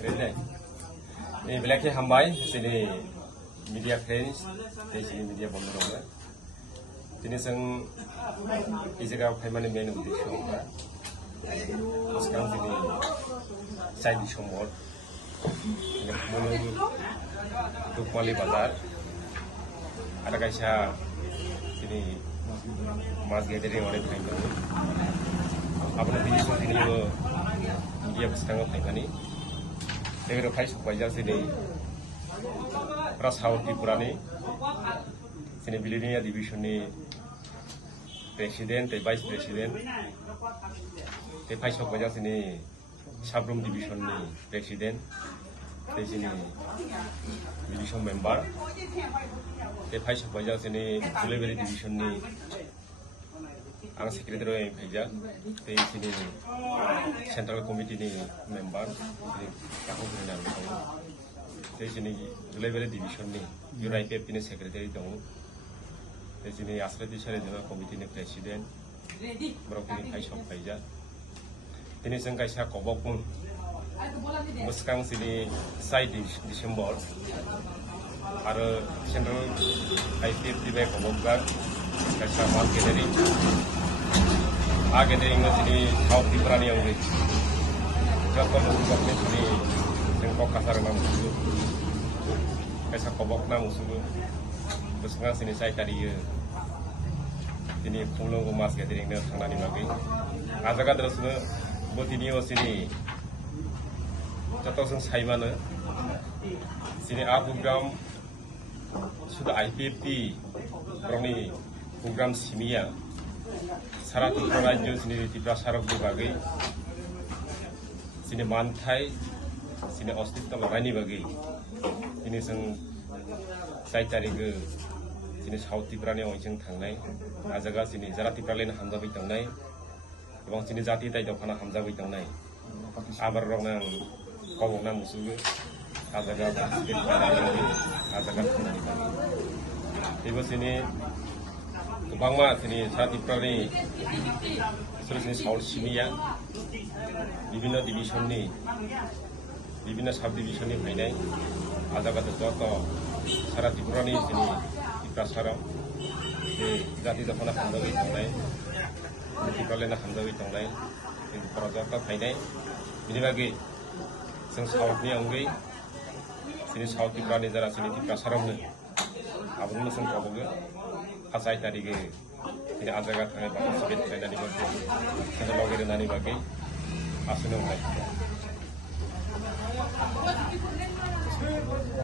Keren ini belakang hambai sini media friends, sini media bondor orang. Ini sang ijaga pemain menu di show. Sekarang sini saya di show mall. Ini mulai untuk Mali Bazar. Ada kaisa sini mas gathering orang lain tu. Apa nanti show sini media sekarang apa ni? Saya kira Faiz Faizal sini Rashaut Tripurani sini Biliniya division ni presiden, vice presiden, Faiz Faizal sini Sabrum division ni presiden, sini division member, Faiz Faizal sini Bulebeli division ni ang secretary Faizal, sini central committee ni member, aku kenal kamu. Sini Bulebeli division ni UIPF ni secretary dong. Sini Asra Dishare juga committee ni presiden, berapa ni Faiz Faizal. Ini sengkai saya kobok pun, sekarang sini saya di Desember, ada central IPF di bawah kobok kan, saya mal gathering, gathering sini South Tripurani yang ini, jatuh kobok ni sini sengkok kasar nama musuh, saya kobok nama musuh, sekarang sini saya tadi sini pulang ke mas gathering ni tangan ni lagi, ajakan terus ni. Buat ini sini, jatuh saya mana, sini program sudah IPFT, orang program simia, syarat raja sini tidak syarat dibagi, sini mantai, sini ostita berani bagi, ini saya cari ke sini South Tripurani orang yang tangnai, ajaga sini jarak Tripurani hamzah bitangnai. Bang sini jati tay dokana hamzah bitang nai. Abar orang nang kau nang musuh, azaga sedikit lagi, azaga sedikit lagi. Ibu sini, bang mat sini saat Tripurani, terus sini Saul Simia, Bibina division ni, Bibina sub division ni mainai, azaga terjatuh, saat Tripurani sini Tripura jati dokana hamzah bitang nai. Tripurani nak hamzah bitang lain, ini projek apa ini? Ini bagi, seng South ni anggai, sini South Tripurani jara sini Tripura sarang ni, abang ni seng kau bagi, asai tadi ke, ini ajaga tangan bapak sebut saya nani bagi, saya lagi nani bagi, asal ni